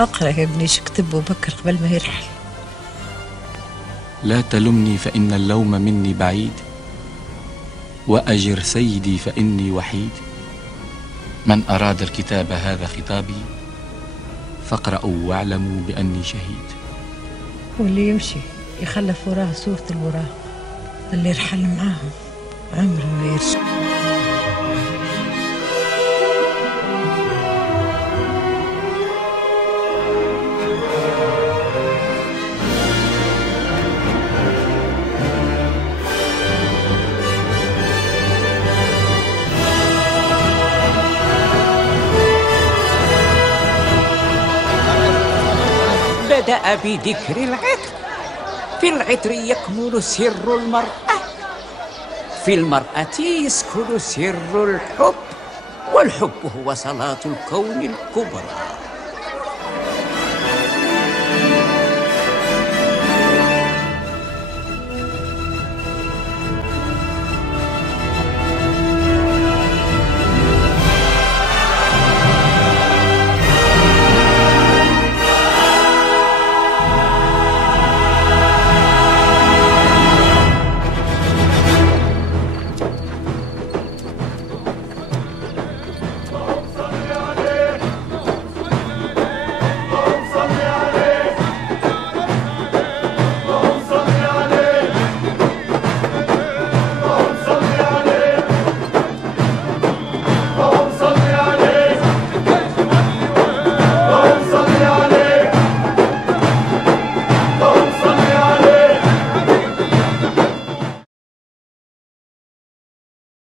اقرأ يا ابني شكتب وبكر قبل ما يرحل. لا تلمني فإن اللوم مني بعيد، وأجر سيدي فإني وحيد. من أراد الكتاب هذا خطابي، فاقرأوا واعلموا بأني شهيد. واللي يمشي يخلف وراه صورة الوراق، اللي يرحل معاهم عمره ما يرجع. بدأ بذكر العطر. في العطر يكمن سر المرأة، في المرأة يسكن سر الحب، والحب هو صلاة الكون الكبرى.